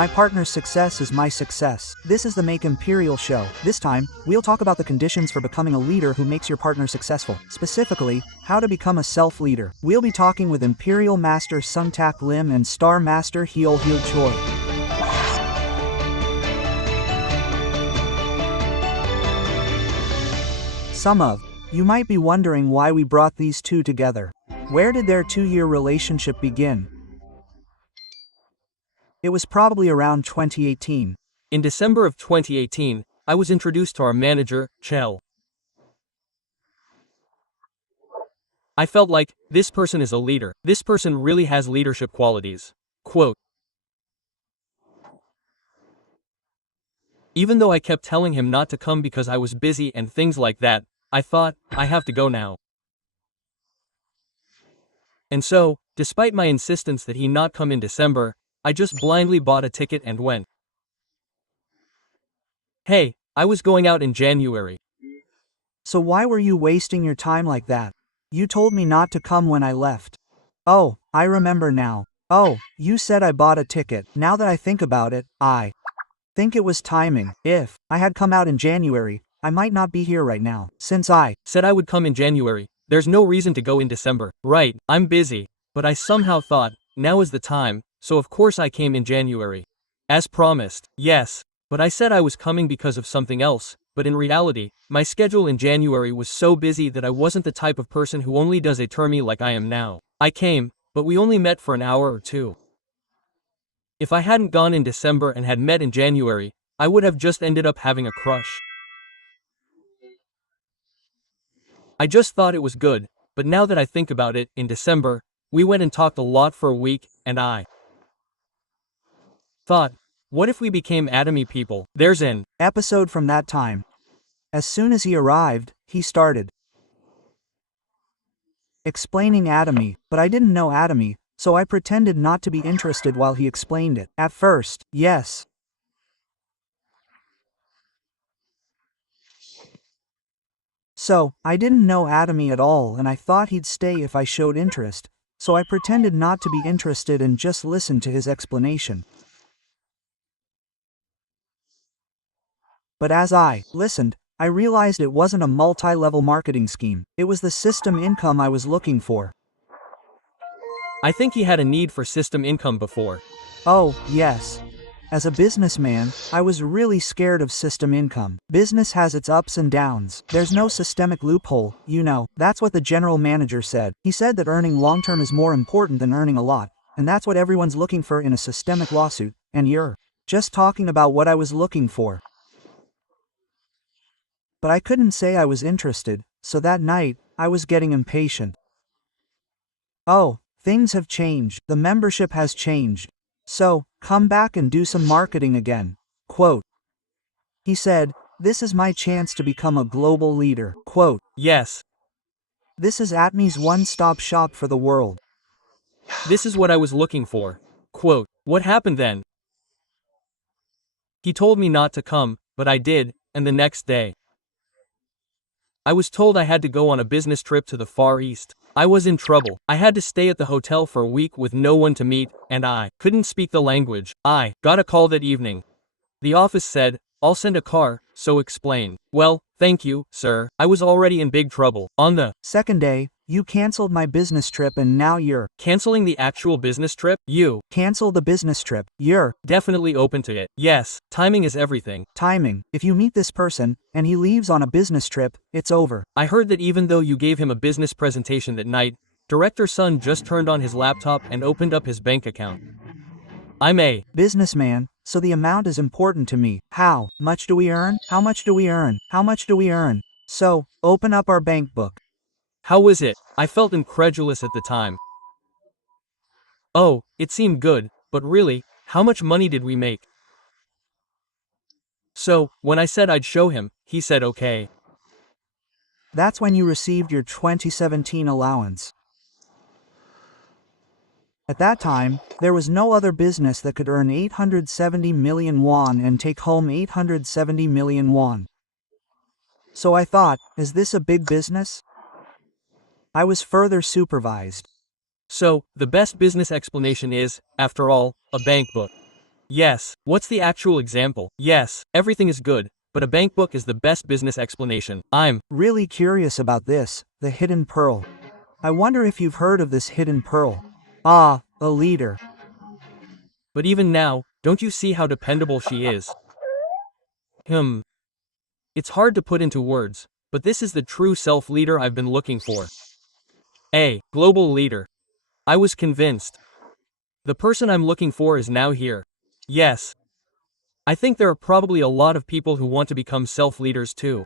My partner's success is my success. This is the Make Imperial show. This time, we'll talk about the conditions for becoming a leader who makes your partner successful. Specifically, how to become a self-leader. We'll be talking with Imperial Master Sung Tak Lim and Star Master Hyo Hyo Choi. You might be wondering why we brought these two together. Where did their 2-year relationship begin? It was probably around 2018. In December of 2018, I was introduced to our manager, Chell. I felt like, this person is a leader. This person really has leadership qualities. Quote. Even though I kept telling him not to come because I was busy and things like that, I thought, I have to go now. And so, despite my insistence that he not come in December, I just blindly bought a ticket and went. Hey, I was going out in January. So why were you wasting your time like that? You told me not to come when I left. Oh, I remember now. Oh, you said I bought a ticket. Now that I think about it, I think it was timing. If I had come out in January, I might not be here right now. Since I said I would come in January, there's no reason to go in December. Right, I'm busy. But I somehow thought, now is the time, so of course I came in January. As promised, yes. But I said I was coming because of something else, but in reality, my schedule in January was so busy that I wasn't the type of person who only does a termie like I am now. I came, but we only met for an hour or two. If I hadn't gone in December and had met in January, I would have just ended up having a crush. I just thought it was good, but now that I think about it, in December, we went and talked a lot for a week, and I thought, what if we became atomy people? There's an episode from that time. As soon as he arrived, he started explaining atomy, but I didn't know atomy, so I pretended not to be interested while he explained it. At first, yes. So, I didn't know atomy at all and I thought he'd stay if I showed interest, so I pretended not to be interested and just listened to his explanation. But as I listened, I realized it wasn't a multi-level marketing scheme. It was the system income I was looking for. I think he had a need for system income before. Oh, yes. As a businessman, I was really scared of system income. Business has its ups and downs. There's no systemic loophole, you know. That's what the general manager said. He said that earning long-term is more important than earning a lot, and that's what everyone's looking for in a systemic lawsuit, and you're just talking about what I was looking for. But I couldn't say I was interested, so that night, I was getting impatient. Oh, things have changed. The membership has changed. So, come back and do some marketing again. Quote. He said, this is my chance to become a global leader. Quote. Yes. This is Atme's one-stop shop for the world. This is what I was looking for. Quote. What happened then? He told me not to come, but I did, and the next day, I was told I had to go on a business trip to the Far East. I was in trouble. I had to stay at the hotel for a week with no one to meet, and I couldn't speak the language. I got a call that evening. The office said, I'll send a car, so explain. Well, thank you, sir. I was already in big trouble. On the second day, you canceled my business trip and now you're canceling the actual business trip? You cancel the business trip. You're definitely open to it. Yes, timing is everything. Timing. If you meet this person, and he leaves on a business trip, it's over. I heard that even though you gave him a business presentation that night, Director Sun just turned on his laptop and opened up his bank account. I'm a businessman, so the amount is important to me. How much do we earn? How much do we earn? How much do we earn? So, open up our bank book. How was it? I felt incredulous at the time. Oh, it seemed good, but really, how much money did we make? So, when I said I'd show him, he said okay. That's when you received your 2017 allowance. At that time, there was no other business that could earn 870 million won and take home 870 million won. So I thought, is this a big business? I was further supervised. So, the best business explanation is, after all, a bank book. Yes. What's the actual example? Yes, everything is good, but a bank book is the best business explanation. I'm Really curious about this, the hidden pearl. I wonder if you've heard of this hidden pearl. Ah, a leader. But even now, don't you see how dependable she is? Hmm. It's hard to put into words, but this is the true self-leader I've been looking for. A global leader. I was convinced. The person I'm looking for is now here. Yes. I think there are probably a lot of people who want to become self-leaders too.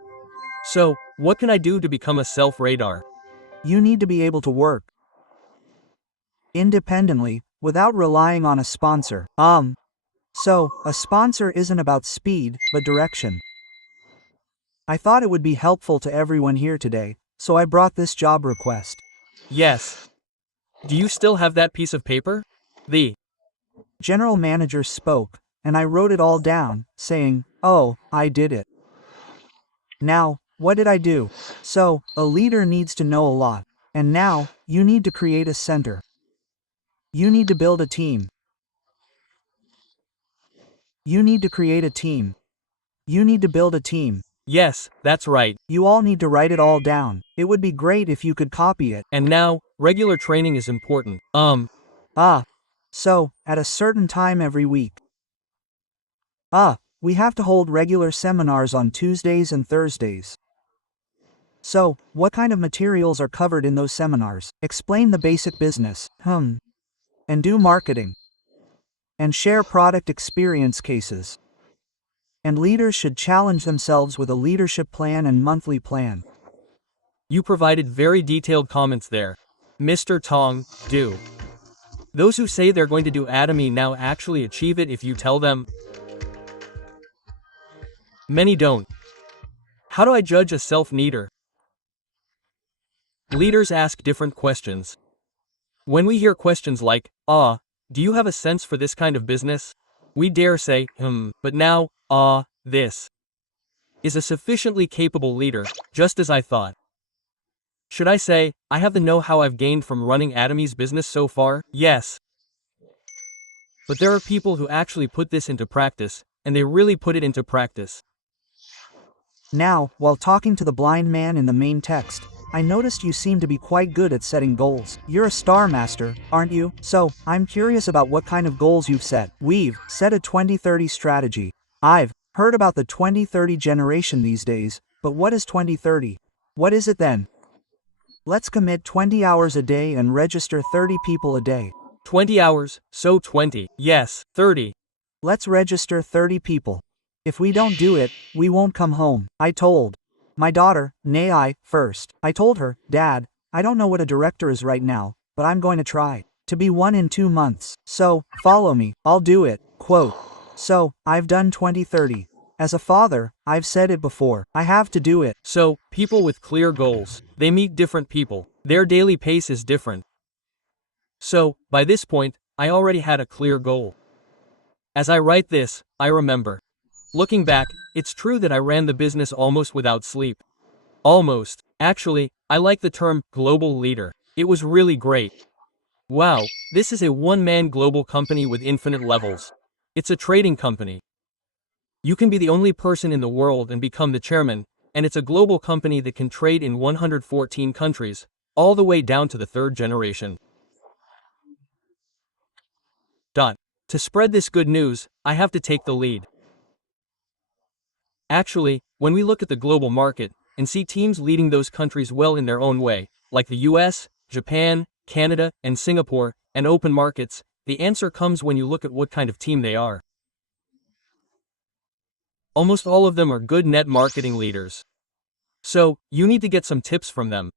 So, what can I do to become a self-radar? You need to be able to work independently, without relying on a sponsor. So, a sponsor isn't about speed, but direction. I thought it would be helpful to everyone here today, so I brought this job request. Yes. Do you still have that piece of paper? The General manager spoke, and I wrote it all down, saying, "Oh, I did it." Now, what did I do? So, a leader needs to know a lot. And now, you need to create a center. You need to build a team. You need to create a team. You need to build a team. Yes, that's right. You all need to write it all down. It would be great if you could copy it. And now, regular training is important. Ah. So, at a certain time every week. We have to hold regular seminars on Tuesdays and Thursdays. So, what kind of materials are covered in those seminars? Explain the basic business. And do marketing. And share product experience cases. And leaders should challenge themselves with a leadership plan and monthly plan. You provided very detailed comments there. Mr. Tong, do. Those who say they're going to do Atomy now actually achieve it if you tell them? Many don't. How do I judge a self-leader? Leaders ask different questions. When we hear questions like, do you have a sense for this kind of business? We dare say, but now, this is a sufficiently capable leader, just as I thought. Should I say, I have the know-how I've gained from running Atomy's business so far? Yes. But there are people who actually put this into practice, and they really put it into practice. Now, while talking to the blind man in the main text, I noticed you seem to be quite good at setting goals. You're a star master, aren't you? So, I'm curious about what kind of goals you've set. We've set a 2030 strategy. I've heard about the 2030 generation these days, but what is 2030? What is it then? Let's commit 20 hours a day and register 30 people a day. 20 hours, so 20. Yes, 30. Let's register 30 people. If we don't do it, we won't come home. I told my daughter, first. I told her, Dad, I don't know what a director is right now, but I'm going to try to be one in 2 months. So, follow me, I'll do it. Quote. So, I've done 2030. As a father, I've said it before, I have to do it. So, people with clear goals, they meet different people. Their daily pace is different. So, by this point, I already had a clear goal. As I write this, I remember. Looking back, it's true that I ran the business almost without sleep. Almost. Actually, I like the term global leader. It was really great. Wow, this is a one-man global company with infinite levels. It's a trading company. You can be the only person in the world and become the chairman, and it's a global company that can trade in 114 countries, all the way down to the third generation. To spread this good news, I have to take the lead. Actually, when we look at the global market, and see teams leading those countries well in their own way, like the US, Japan, Canada, and Singapore, and open markets, the answer comes when you look at what kind of team they are. Almost all of them are good net marketing leaders. So, you need to get some tips from them.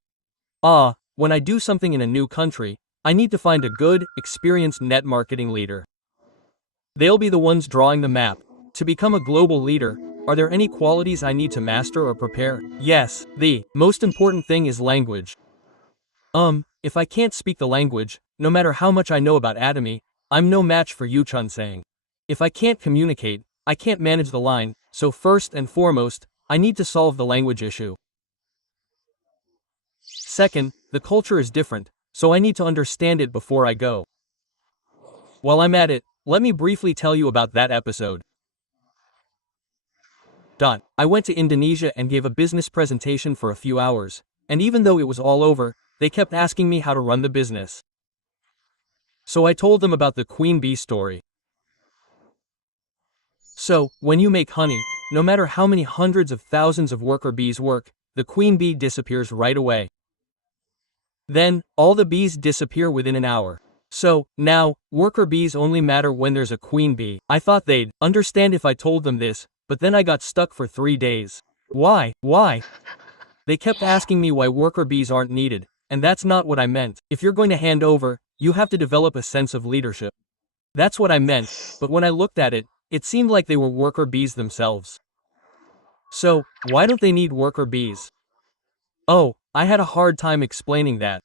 When I do something in a new country, I need to find a good, experienced net marketing leader. They'll be the ones drawing the map. To become a global leader, are there any qualities I need to master or prepare? Yes, the most important thing is language. If I can't speak the language, no matter how much I know about Atomy, I'm no match for Yu Chun saying. If I can't communicate, I can't manage the line, so first and foremost, I need to solve the language issue. Second, the culture is different, so I need to understand it before I go. While I'm at it, Let me briefly tell you about that episode. I went to Indonesia and gave a business presentation for a few hours, and even though it was all over, they kept asking me how to run the business. So I told them about the queen bee story. So, when you make honey, no matter how many hundreds of thousands of worker bees work, the queen bee disappears right away. Then, all the bees disappear within an hour. So, now, worker bees only matter when there's a queen bee. I thought they'd understand if I told them this, but then I got stuck for 3 days. Why? Why? They kept asking me why worker bees aren't needed, and that's not what I meant. If you're going to hand over, you have to develop a sense of leadership. That's what I meant, but when I looked at it, it seemed like they were worker bees themselves. So, why don't they need worker bees? Oh, I had a hard time explaining that.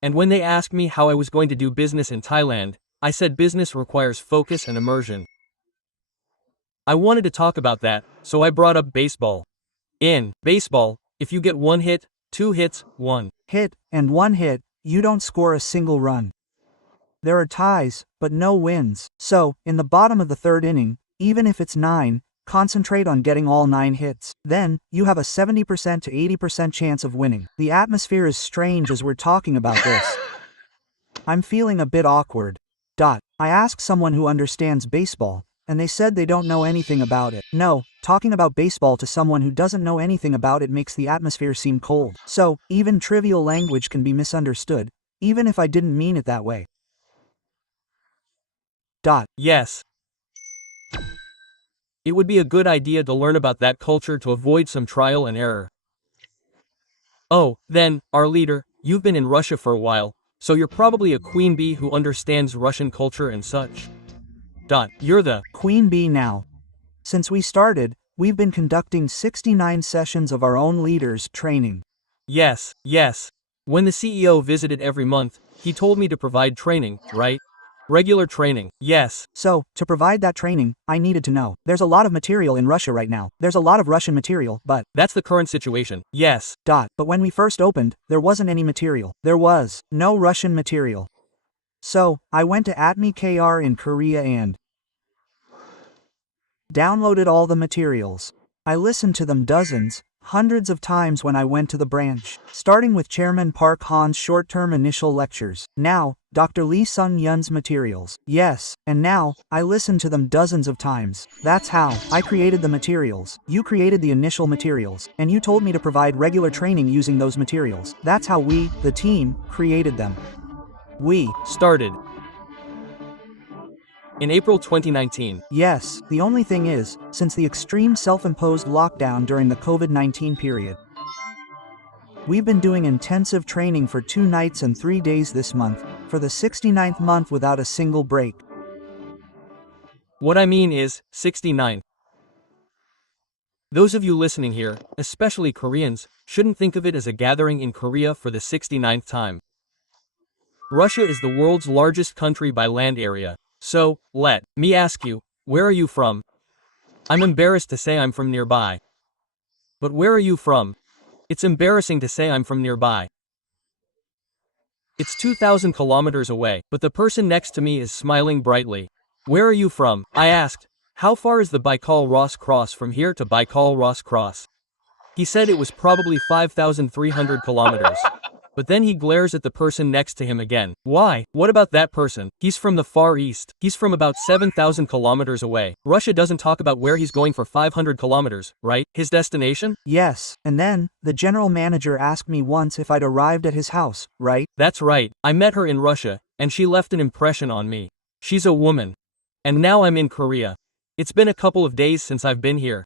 And when they asked me how I was going to do business in Thailand, I said business requires focus and immersion. I wanted to talk about that, so I brought up baseball. In baseball, if you get 1 hit, 2 hits, 1 hit, and 1 hit, you don't score a single run. There are ties, but no wins. So, in the bottom of the 3rd inning, even if it's 9, concentrate on getting all 9 hits. Then, you have a 70% to 80% chance of winning. The atmosphere is strange as we're talking about this. I'm feeling a bit awkward. I asked someone who understands baseball, and they said they don't know anything about it. No, talking about baseball to someone who doesn't know anything about it makes the atmosphere seem cold. So, even trivial language can be misunderstood, even if I didn't mean it that way. Yes. It would be a good idea to learn about that culture to avoid some trial and error. Oh, then, our leader, you've been in Russia for a while, so you're probably a queen bee who understands Russian culture and such. You're the queen bee now. Since we started, we've been conducting 69 sessions of our own leaders training. Yes. When the CEO visited every month, he told me to provide training, right? Regular training, yes. So, to provide that training, I needed to know. There's a lot of material in Russia right now. There's a lot of Russian material, but that's the current situation, yes. But when we first opened, there wasn't any material. There was no Russian material. So, I went to Atmi KR in Korea and downloaded all the materials. I listened to them dozens, hundreds of times when I went to the branch, starting with Chairman Park Han's short-term initial lectures. Now, Dr. Lee Sung-yun's materials. Yes, and now, I listened to them dozens of times. That's how I created the materials. You created the initial materials, and you told me to provide regular training using those materials. That's how we, the team, created them. We started in April 2019. Yes, the only thing is, since the extreme self-imposed lockdown during the COVID-19 period, we've been doing intensive training for 2 nights and 3 days this month, for the 69th month without a single break. What I mean is, 69. Those of you listening here, especially Koreans, shouldn't think of it as a gathering in Korea for the 69th time. Russia is the world's largest country by land area. So, let me ask you, where are you from? I'm embarrassed to say I'm from nearby. But where are you from? It's embarrassing to say I'm from nearby. It's 2,000 kilometers away, but the person next to me is smiling brightly. Where are you from? I asked. How far is the Baikal-Ross Cross from here to Baikal-Ross Cross? He said it was probably 5,300 kilometers. But then he glares at the person next to him again. Why? What about that person? He's from the Far East. He's from about 7,000 kilometers away. Russia doesn't talk about where he's going for 500 kilometers, right? His destination? Yes, and then, the general manager asked me once if I'd arrived at his house, right? That's right. I met her in Russia, and she left an impression on me. She's a woman. And now I'm in Korea. It's been a couple of days since I've been here.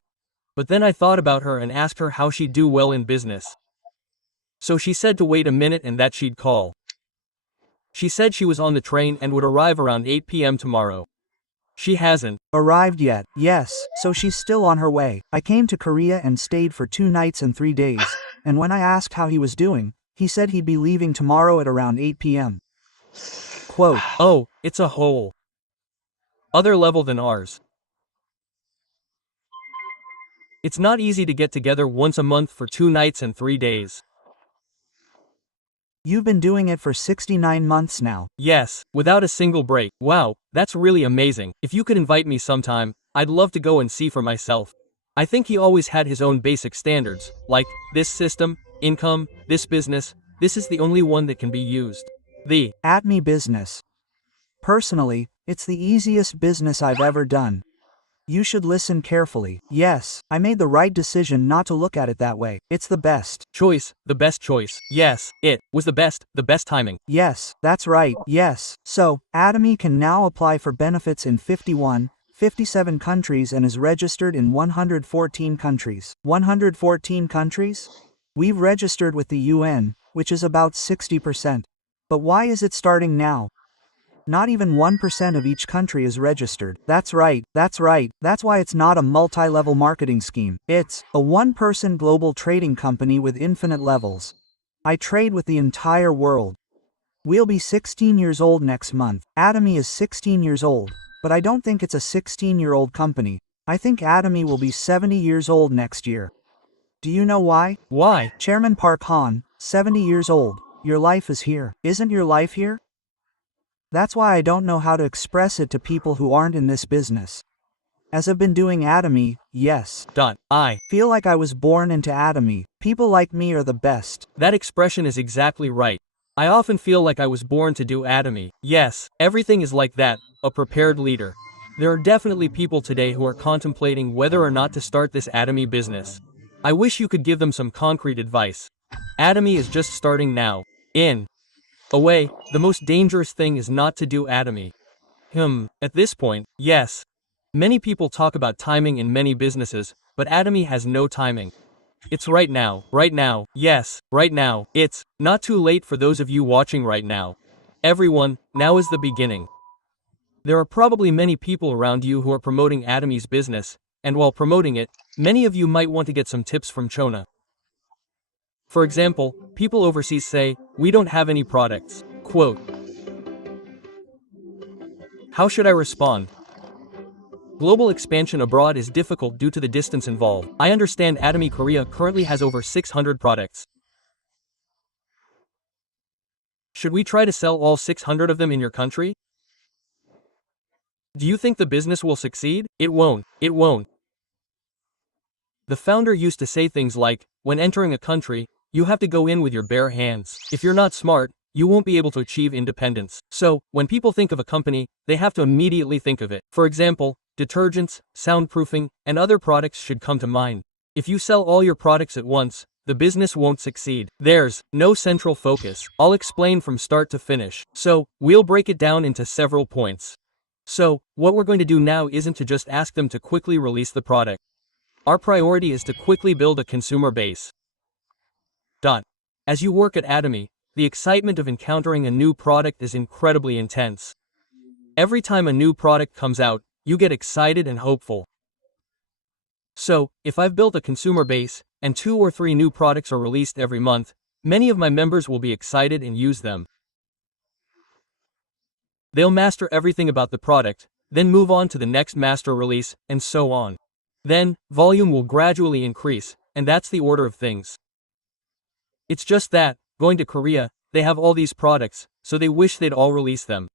But then I thought about her and asked her how she'd do well in business. So she said to wait a minute and that she'd call. She said she was on the train and would arrive around 8 p.m. tomorrow. She hasn't arrived yet. Yes, so she's still on her way. I came to Korea and stayed for 2 nights and 3 days, and when I asked how he was doing, he said he'd be leaving tomorrow at around 8 p.m. Quote, "Oh, it's a whole other level than ours. It's not easy to get together once a month for 2 nights and 3 days. You've been doing it for 69 months now. Yes, without a single break. Wow, that's really amazing. If you could invite me sometime, I'd love to go and see for myself. I think he always had his own basic standards, like, this system, income, this business, this is the only one that can be used. The At-me business. Personally, it's the easiest business I've ever done. You should listen carefully. Yes, I made the right decision not to look at it that way. It's the best. choice, the best choice. Yes, it was the best timing. Yes, that's right. Yes. So, Atomy can now apply for benefits in 51, 57 countries and is registered in 114 countries. 114 countries? We've registered with the UN, which is about 60%. But why is it starting now? Not even 1% of each country is registered. That's right, that's right. That's why it's not a multi-level marketing scheme. It's a one-person global trading company with infinite levels. I trade with the entire world. We'll be 16 years old next month. Atomy is 16 years old, but I don't think it's a 16-year-old company. I think Atomy will be 70 years old next year. Do you know why? Why? Chairman Park Han, 70 years old. Your life is here. Isn't your life here? That's why I don't know how to express it to people who aren't in this business. As I've been doing Atomy, yes. I Feel like I was born into Atomy. People like me are the best. That expression is exactly right. I often feel like I was born to do Atomy. Yes, everything is like that, a prepared leader. There are definitely people today who are contemplating whether or not to start this Atomy business. I wish you could give them some concrete advice. Atomy is just starting now. In a way, the most dangerous thing is not to do Atomy. At this point, yes. Many people talk about timing in many businesses, but Atomy has no timing. It's right now, yes, right now. It's not too late for those of you watching right now. Everyone, now is the beginning. There are probably many people around you who are promoting Atomy's business, and while promoting it, many of you might want to get some tips from Chona. For example, people overseas say, we don't have any products. Quote, how should I respond? Global expansion abroad is difficult due to the distance involved. I understand Atomy Korea currently has over 600 products. Should we try to sell all 600 of them in your country? Do you think the business will succeed? It won't. It won't. The founder used to say things like, when entering a country, you have to go in with your bare hands. If you're not smart, you won't be able to achieve independence. So, when people think of a company, they have to immediately think of it. For example, detergents, soundproofing, and other products should come to mind. If you sell all your products at once, the business won't succeed. There's no central focus. I'll explain from start to finish. So, we'll break it down into several points. So, what we're going to do now isn't to just ask them to quickly release the product. Our priority is to quickly build a consumer base. As you work at Atomy, the excitement of encountering a new product is incredibly intense. Every time a new product comes out, you get excited and hopeful. So, if I've built a consumer base, and 2 or 3 new products are released every month, many of my members will be excited and use them. They'll master everything about the product, then move on to the next master release, and so on. Then, volume will gradually increase, and that's the order of things. It's just that, going to Korea, they have all these products, so they wish they'd all release them.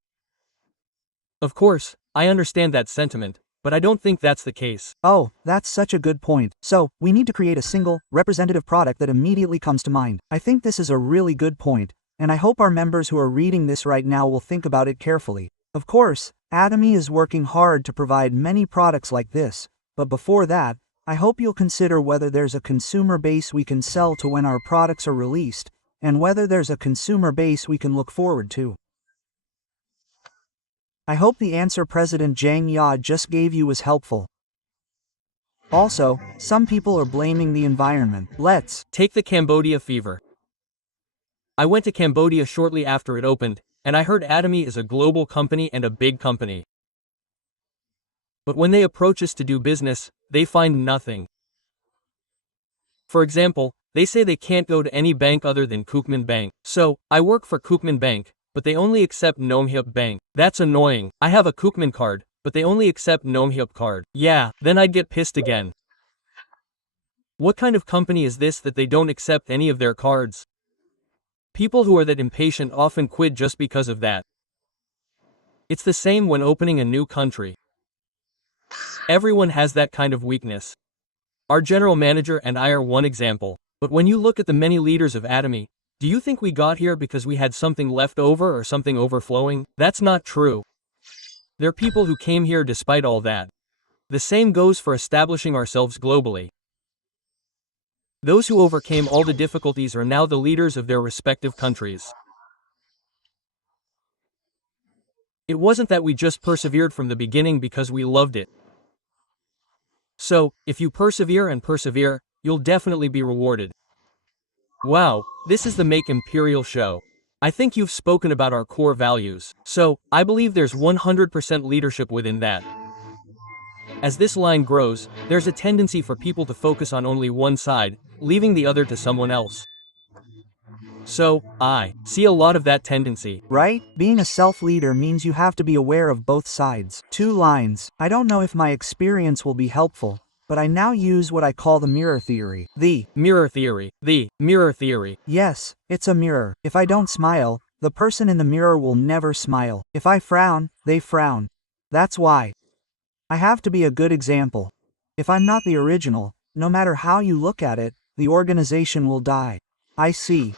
Of course, I understand that sentiment, but I don't think that's the case. Oh, that's such a good point. So, we need to create a single, representative product that immediately comes to mind. I think this is a really good point, and I hope our members who are reading this right now will think about it carefully. Of course, Atomy is working hard to provide many products like this, but before that, I hope you'll consider whether there's a consumer base we can sell to when our products are released, and whether there's a consumer base we can look forward to. I hope the answer President Jang Ya just gave you was helpful. Also, some people are blaming the environment. Let's take the Cambodia fever. I went to Cambodia shortly after it opened, and I heard Atomy is a global company and a big company. But when they approach us to do business, they find nothing. For example, they say they can't go to any bank other than Kookmin Bank. So, I work for Kookmin Bank, but they only accept Nomhyup Bank. That's annoying. I have a Kookmin card, but they only accept Nomhyup card. Yeah, then I'd get pissed again. What kind of company is this that they don't accept any of their cards? People who are that impatient often quit just because of that. It's the same when opening a new country. Everyone has that kind of weakness. Our general manager and I are one example. But when you look at the many leaders of Atomy, do you think we got here because we had something left over or something overflowing? That's not true. There are people who came here despite all that. The same goes for establishing ourselves globally. Those who overcame all the difficulties are now the leaders of their respective countries. It wasn't that we just persevered from the beginning because we loved it. So, if you persevere and persevere, you'll definitely be rewarded. Wow, this is the Make Imperial show. I think you've spoken about our core values. So, I believe there's 100% leadership within that. As this line grows, there's a tendency for people to focus on only one side, leaving the other to someone else. So, I see a lot of that tendency. Right? Being a self-leader means you have to be aware of both sides. 2 lines. I don't know if my experience will be helpful, but I now use what I call the mirror theory. The mirror theory. Yes, it's a mirror. If I don't smile, the person in the mirror will never smile. If I frown, they frown. That's why I have to be a good example. If I'm not the original, no matter how you look at it, the organization will die. I see.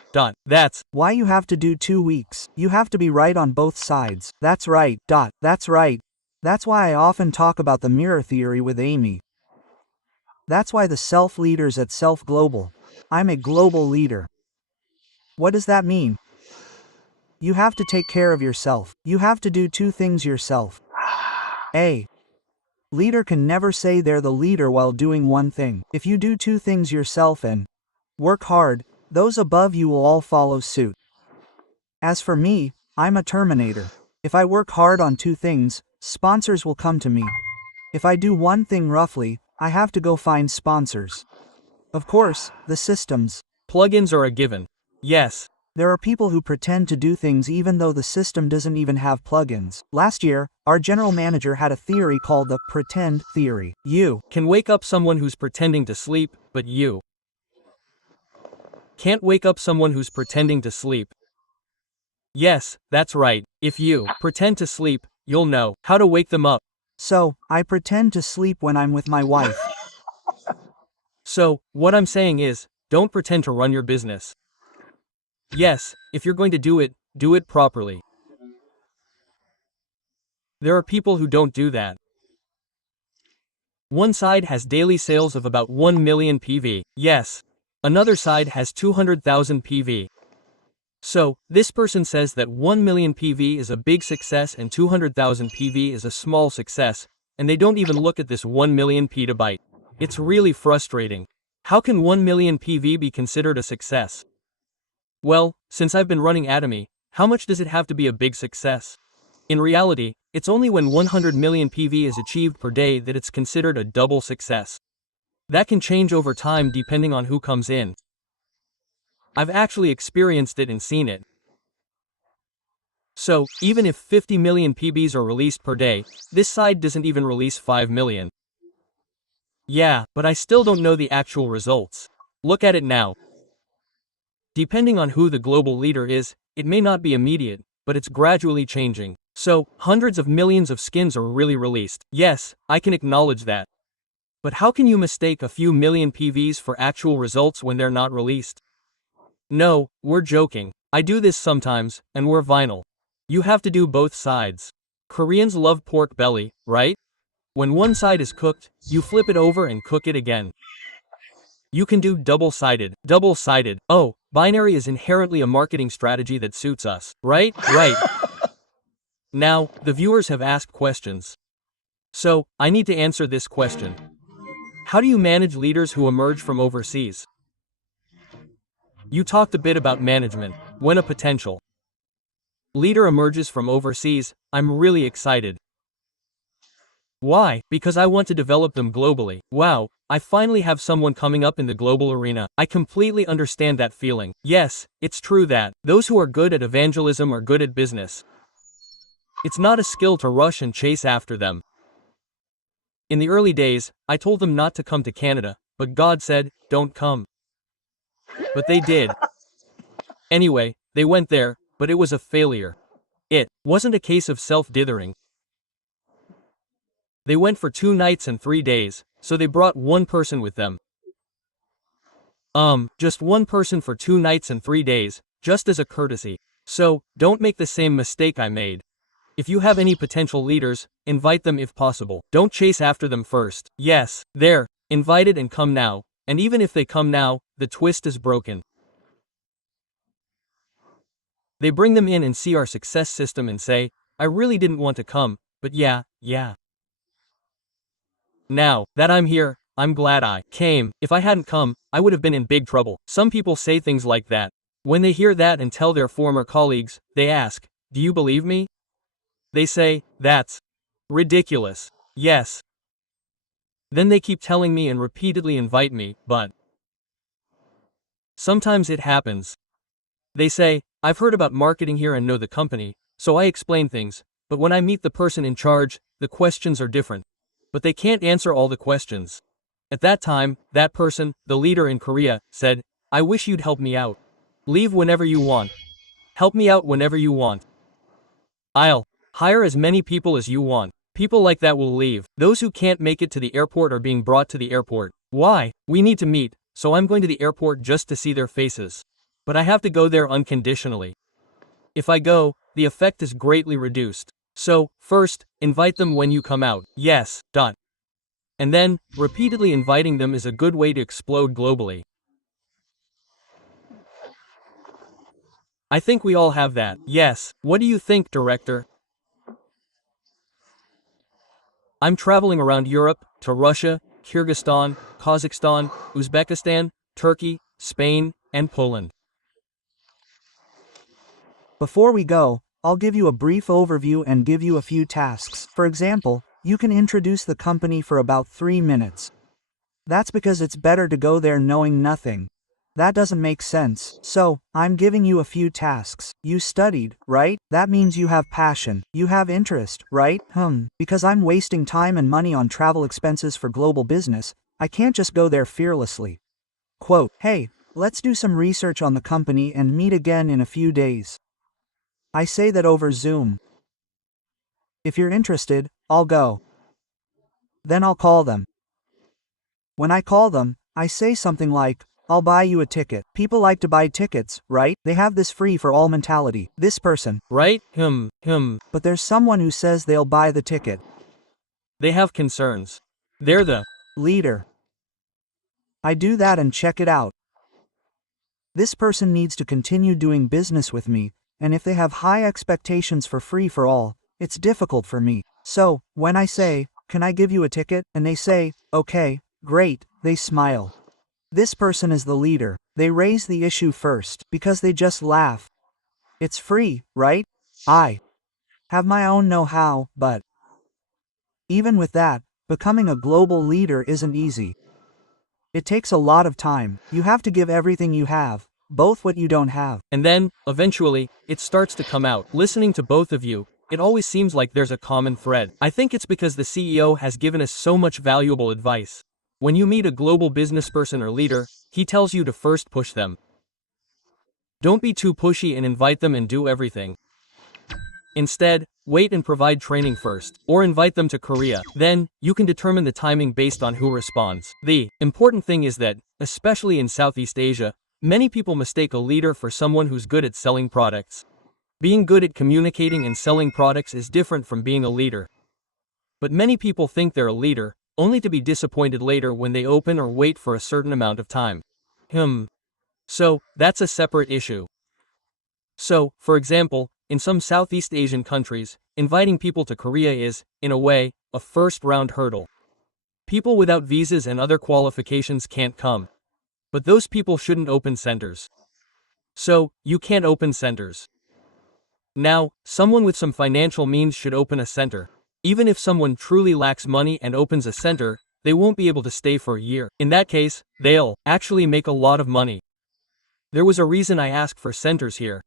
That's why you have to do 2 weeks. You have to be right on both sides. That's right. That's right. That's why I often talk about the mirror theory with Amy. That's why the self-leaders at Self Global. I'm a global leader. What does that mean? You have to take care of yourself. You have to do 2 things yourself. A leader can never say they're the leader while doing one thing. If you do 2 things yourself and work hard, those above you will all follow suit. As for me, I'm a terminator. If I work hard on 2 things, sponsors will come to me. If I do one thing roughly, I have to go find sponsors. Of course, the systems. Plugins are a given. Yes. There are people who pretend to do things even though the system doesn't even have plugins. Last year, our general manager had a theory called the pretend theory. You can wake up someone who's pretending to sleep, but you can't wake up someone who's pretending to sleep. Yes, that's right. If you pretend to sleep, you'll know how to wake them up. So, I pretend to sleep when I'm with my wife. So, what I'm saying is, don't pretend to run your business. Yes, if you're going to do it properly. There are people who don't do that. One side has daily sales of about 1 million PV. Yes. Another side has 200,000 PV. So, this person says that 1 million PV is a big success and 200,000 PV is a small success, and they don't even look at this 1 million petabyte. It's really frustrating. How can 1 million PV be considered a success? Well, since I've been running Atomy, how much does it have to be a big success? In reality, it's only when 100 million PV is achieved per day that it's considered a double success. That can change over time depending on who comes in. I've actually experienced it and seen it. So, even if 50 million PBs are released per day, this side doesn't even release 5 million. Yeah, but I still don't know the actual results. Look at it now. Depending on who the global leader is, it may not be immediate, but it's gradually changing. So, hundreds of millions of skins are really released. Yes, I can acknowledge that. But how can you mistake a few million PVs for actual results when they're not released? No, we're joking. I do this sometimes, and we're vinyl. You have to do both sides. Koreans love pork belly, right? When one side is cooked, you flip it over and cook it again. You can do double-sided. Oh, binary is inherently a marketing strategy that suits us, right? Right. Now, the viewers have asked questions. So, I need to answer this question. How do you manage leaders who emerge from overseas? You talked a bit about management. When a potential leader emerges from overseas, I'm really excited. Why? Because I want to develop them globally. Wow, I finally have someone coming up in the global arena. I completely understand that feeling. Yes, it's true that those who are good at evangelism are good at business. It's not a skill to rush and chase after them. In the early days, I told them not to come to Canada, but God said, don't come. But they did. Anyway, They went there, but it was a failure. It wasn't a case of self-dithering. They went for 2 nights and 3 days, so they brought one person with them. Just one person for 2 nights and 3 days, just as a courtesy. So, don't make the same mistake I made. If you have any potential leaders, invite them if possible. Don't chase after them first. Yes, they're invited and come now, and even if they come now, the twist is broken. They bring them in and see our success system and say, I really didn't want to come, but yeah. Now that I'm here, I'm glad I came. If I hadn't come, I would have been in big trouble. Some people say things like that. When they hear that and tell their former colleagues, they ask, do you believe me? They say, that's ridiculous. Yes. Then they keep telling me and repeatedly invite me, but sometimes it happens. They say, I've heard about marketing here and know the company, so I explain things, but when I meet the person in charge, the questions are different. But they can't answer all the questions. At that time, that person, the leader in Korea, said, I wish you'd help me out. Leave whenever you want. Help me out whenever you want. I'll hire as many people as you want. People like that will leave. Those who can't make it to the airport are being brought to the airport. Why? We need to meet, so I'm going to the airport just to see their faces. But I have to go there unconditionally. If I go, the effect is greatly reduced. So, first, invite them when you come out. Yes. And then, repeatedly inviting them is a good way to explode globally. I think we all have that. Yes. What do you think, director? I'm traveling around Europe, to Russia, Kyrgyzstan, Kazakhstan, Uzbekistan, Turkey, Spain, and Poland. Before we go, I'll give you a brief overview and give you a few tasks. For example, you can introduce the company for about 3 minutes. That's because it's better to go there knowing nothing. That doesn't make sense. So, I'm giving you a few tasks. You studied, right? That means you have passion. You have interest, right? Because I'm wasting time and money on travel expenses for global business, I can't just go there fearlessly. Quote, hey, let's do some research on the company and meet again in a few days. I say that over Zoom. If you're interested, I'll go. Then I'll call them. When I call them, I say something like, I'll buy you a ticket. People like to buy tickets, right? They have this free for all mentality. This person. Right? But there's someone who says they'll buy the ticket. They have concerns. They're the leader. I do that and check it out. This person needs to continue doing business with me, and if they have high expectations for free for all, it's difficult for me. So, when I say, can I give you a ticket? And they say, okay, great, they smile. This person is the leader. They raise the issue first, because they just laugh. It's free, right? I have my own know-how, but even with that, becoming a global leader isn't easy. It takes a lot of time. You have to give everything you have, both what you don't have. And then, eventually, it starts to come out. Listening to both of you, it always seems like there's a common thread. I think it's because the CEO has given us so much valuable advice. When you meet a global businessperson or leader, he tells you to first push them. Don't be too pushy and invite them and do everything. Instead, wait and provide training first, or invite them to Korea. Then, you can determine the timing based on who responds. The important thing is that, especially in Southeast Asia, many people mistake a leader for someone who's good at selling products. Being good at communicating and selling products is different from being a leader. But many people think they're a leader, only to be disappointed later when they open or wait for a certain amount of time. So, that's a separate issue. So, for example, in some Southeast Asian countries, inviting people to Korea is, in a way, a first-round hurdle. People without visas and other qualifications can't come. But those people shouldn't open centers. So, you can't open centers. Now, someone with some financial means should open a center. Even if someone truly lacks money and opens a center, they won't be able to stay for a year. In that case, they'll actually make a lot of money. There was a reason I asked for centers here.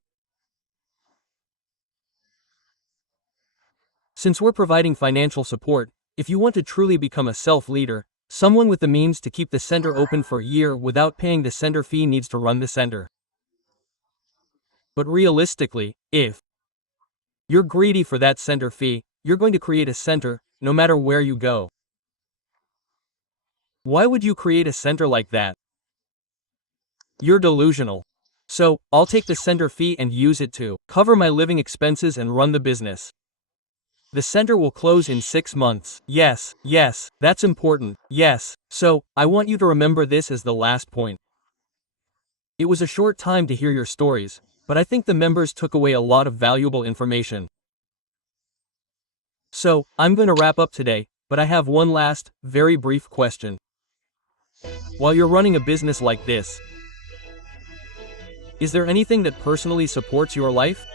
Since we're providing financial support, if you want to truly become a self-leader, someone with the means to keep the center open for a year without paying the center fee needs to run the center. But realistically, if you're greedy for that center fee, you're going to create a center, no matter where you go. Why would you create a center like that? You're delusional. So, I'll take the center fee and use it to cover my living expenses and run the business. The center will close in 6 months. Yes, that's important. Yes. So, I want you to remember this as the last point. It was a short time to hear your stories, but I think the members took away a lot of valuable information. So, I'm going to wrap up today, but I have one last, very brief question. While you're running a business like this, is there anything that personally supports your life?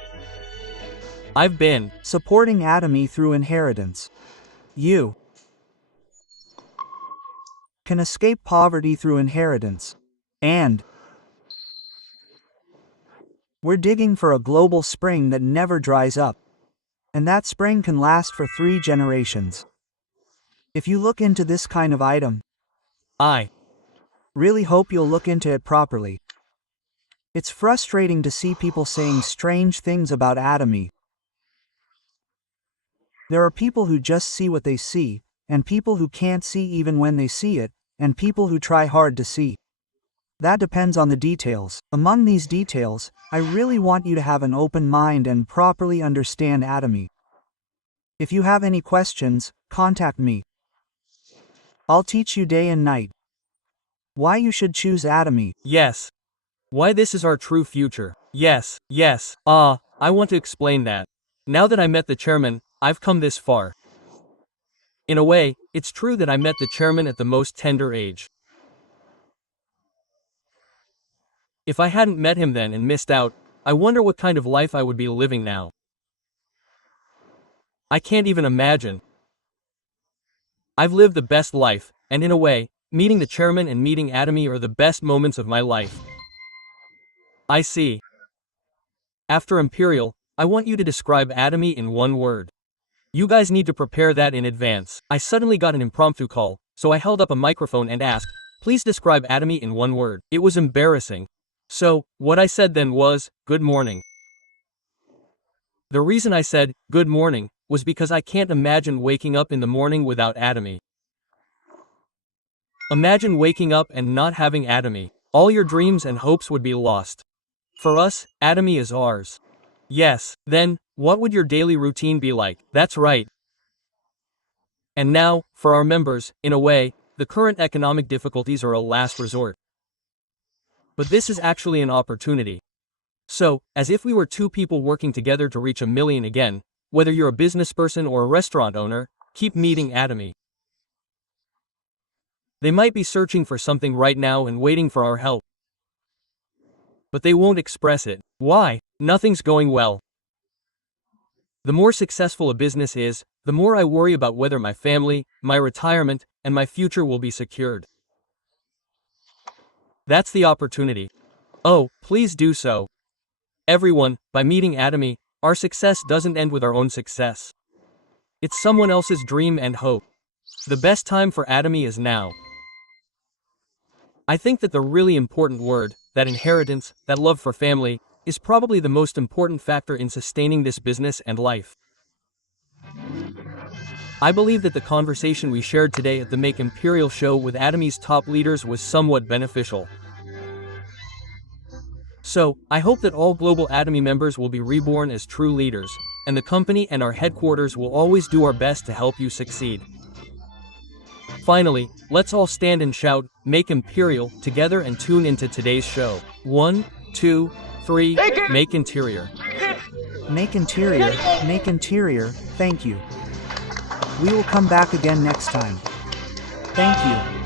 I've been supporting Atomy through inheritance. You can escape poverty through inheritance. And we're digging for a global spring that never dries up. And that spring can last for 3 generations. If you look into this kind of item, I really hope you'll look into it properly. It's frustrating to see people saying strange things about Atomy. There are people who just see what they see, and people who can't see even when they see it, and people who try hard to see. That depends on the details. Among these details, I really want you to have an open mind and properly understand Atomy. If you have any questions, contact me. I'll teach you day and night. Why you should choose Atomy. Yes. Why this is our true future. Yes. I want to explain that. Now that I met the chairman, I've come this far. In a way, it's true that I met the chairman at the most tender age. If I hadn't met him then and missed out, I wonder what kind of life I would be living now. I can't even imagine. I've lived the best life, and in a way, meeting the chairman and meeting Atomy are the best moments of my life. I see. After Imperial, I want you to describe Atomy in one word. You guys need to prepare that in advance. I suddenly got an impromptu call, so I held up a microphone and asked, please describe Atomy in one word. It was embarrassing. So, what I said then was, good morning. The reason I said, good morning, was because I can't imagine waking up in the morning without Atomy. Imagine waking up and not having Atomy. All your dreams and hopes would be lost. For us, Atomy is ours. Yes, then, what would your daily routine be like? That's right. And now, for our members, in a way, the current economic difficulties are a last resort. But this is actually an opportunity. So, as if we were 2 people working together to reach 1 million again, whether you're a business person or a restaurant owner, keep meeting Atomy. They might be searching for something right now and waiting for our help. But they won't express it. Why? Nothing's going well. The more successful a business is, the more I worry about whether my family, my retirement, and my future will be secured. That's the opportunity. Oh, please do so. Everyone, by meeting Atomy, our success doesn't end with our own success. It's someone else's dream and hope. The best time for Atomy is now. I think that the really important word, that inheritance, that love for family, is probably the most important factor in sustaining this business and life. I believe that the conversation we shared today at the Make Imperial show with Atomy's top leaders was somewhat beneficial. So, I hope that all global Atomy members will be reborn as true leaders, and the company and our headquarters will always do our best to help you succeed. Finally, let's all stand and shout, Make Imperial, together and tune into today's show. 1, 2, 3, Make Interior. Make interior, thank you. We will come back again next time. Thank you.